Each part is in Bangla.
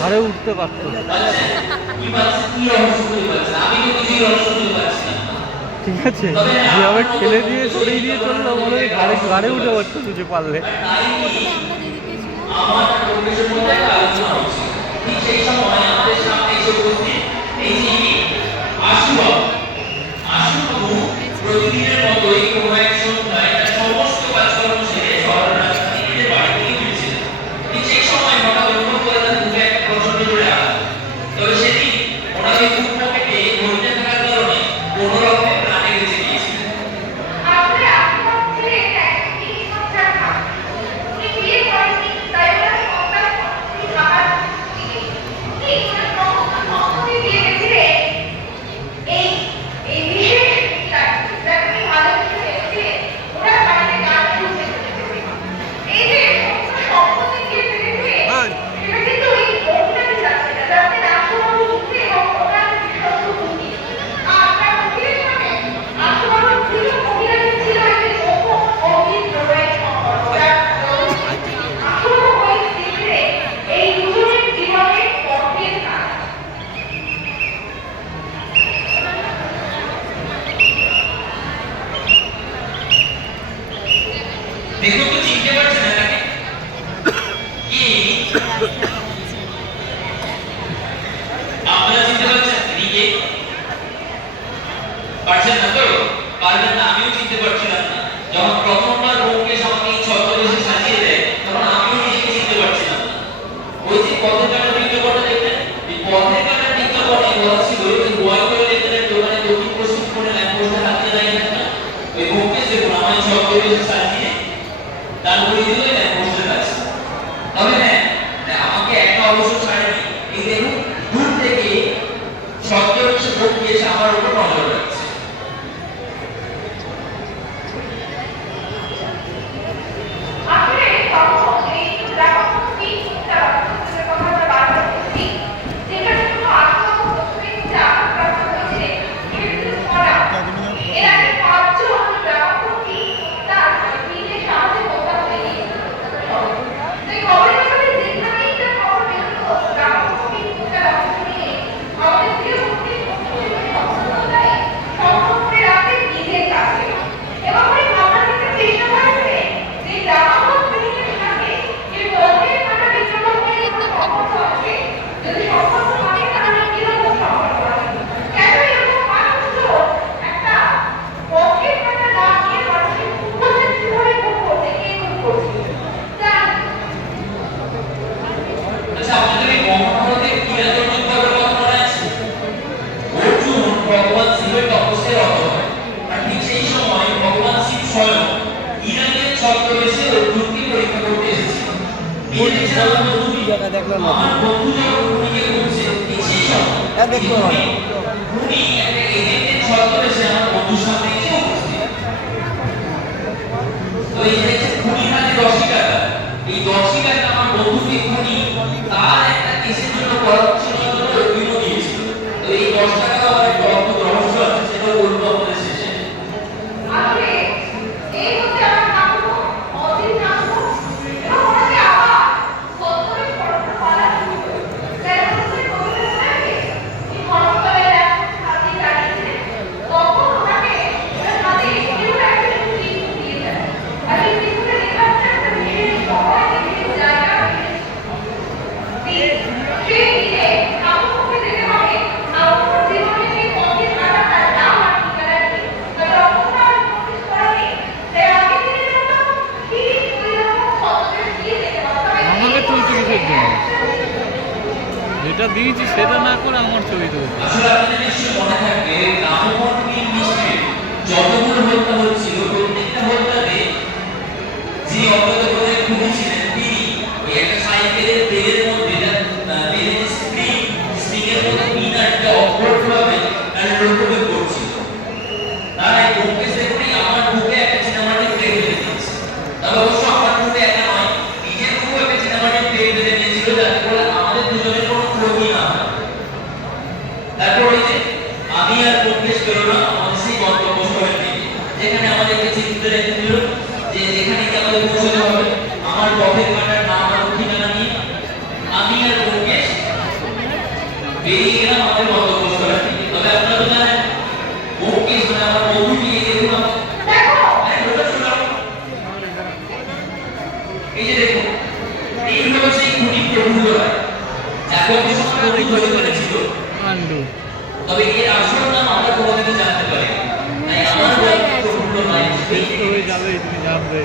ঘরে উঠতে পারতো। ঠিক আছে, যেভাবে ঠেলে দিয়ে সরিয়ে দিয়ে চললো মনে হয় ঘাড়ে ঘাড়ে উঠে পারতো তুই পারলে। প্রতিদিনের মতোই কোনো এক সন্ধ্যায় সমস্ত কাজকর্ম সেরে শহরের রাস্তা থেকে বাড়ি থেকে ফিরছিলেন। ঠিক সেই সময় হঠাৎ অনুভব করে তার বুকে একটা প্রচন্ড জোরে আঘাত। তবে সেদিন ওনার ওই বুক পকেটে ঘড়িটা থাকার কারণে কোনো রকমে প্রাণে বেঁচে গিয়েছিলেন। দেখো তো চিনতে পারছেন না নাকি? কি আপনারা চিনতে পারছেন কে? পারছেন না তো? পারবেন না, আমিও চিনতে পারছিলাম না। যখন প্রথমবার ব্যোমকেশ আমাকে এই ছদ্মবেশে সাজিয়ে দেয় তখন আমিও নিজেকে চিনতে পারছিলাম না। ওই যে পথের কাটার বিজ্ঞাপনটা দেখলেন, এই পথের কাটার বিজ্ঞাপনে বলা ছিল যে বয়কটের লেখনের দোকানে দক্ষিণ পশ্চিম কোণে ল্যাম্পপোস্টে হাত দিয়ে দাঁড়িয়ে থাকবে না। ওই ব্যোমকেশ দেখুন আমায় ছদ্মবেশে সাজিয়ে তারপরে দিল ল্যাম্পপোস্টের কাছে। তবে হ্যাঁ, আমাকে একটা অবশ্য ছাড়েনি। এই দেখুন দূর থেকে ছদ্মবেশে ব্যোমকেশ আমার উপর নজর রাখছে। দেখলাম সেই ছবি তুলছে। আসলে আপনাদের নিশ্চয়ই মনে থাকবে রামমোহন মিল মিস্ত্রি যতগুলো হত্যা হচ্ছিল প্রত্যেকটা হত্যাতে যে অজ্ঞাতভাবে খুনি ছিলেন তিনি ওই একটা সাইকেলের তেলের মধ্যে তেলের স্প্রিং এর মধ্যে মিনারটা অপরভাবে তার রোপে করছিল। তারা এই ব্যোমকেশ দেখুনই আমার বুকে একটা সিনেমাটিক প্লেট বেঁধে দিয়েছে। তবে অবশ্য আমার বুকে একা নয়, নিজের বুকে একটা সিনেমাটিক প্লেট বেঁধে নিয়েছিল যাতে করে আমাদের দুজনের কোনো ক্ষতি না হয়। তারপর ওই যে আমি আর ব্যোমকেশ বেরোলাম আমাদের সেই গন্তব্যস্থলের দিকে, যেখানে আমাদেরকে চিনতে রেখেছিল যে যেখানে গিয়ে আমাদের পৌঁছতে হবে। আমার পথের কাটার নাম আর ঠিকানা নিয়ে আমি আর ব্যোমকেশ বেরিয়ে গেলাম আমাদের গন্তব্যস্থলের দিকে। তবে আপনারা তো জানেন ব্যোমকেশ মানে আমার বন্ধুটি এই দেখুন এই যে দেখুন এই হলো সেই খুনি প্রফুল্ল রায় যাকে অবশ্য আমরা গুলি ধরে ফেলেছিল। পাণ্ডু তবে এর আসল নাম আমরা কোনোদিনও জানতে পারি না। তাই আমার বই প্রফুল্ল রায় তুমি যাবে, তুমি যাবে।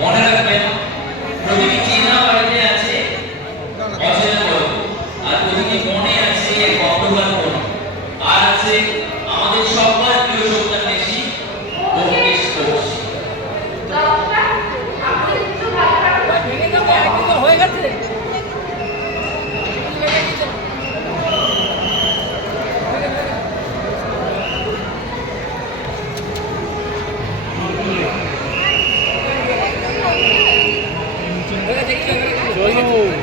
মনে রাখবেন প্রতিটি চেনা বাড়িতে আছে অচেনা গল্প, আর প্রতিটি মনে আছে এক অন্ধকার কোণ, আর আছে আমাদের সবার প্রিয় সত্যান্বেষী ব্যোমকেশ ঘোষ। হয়ে গেছে। চলো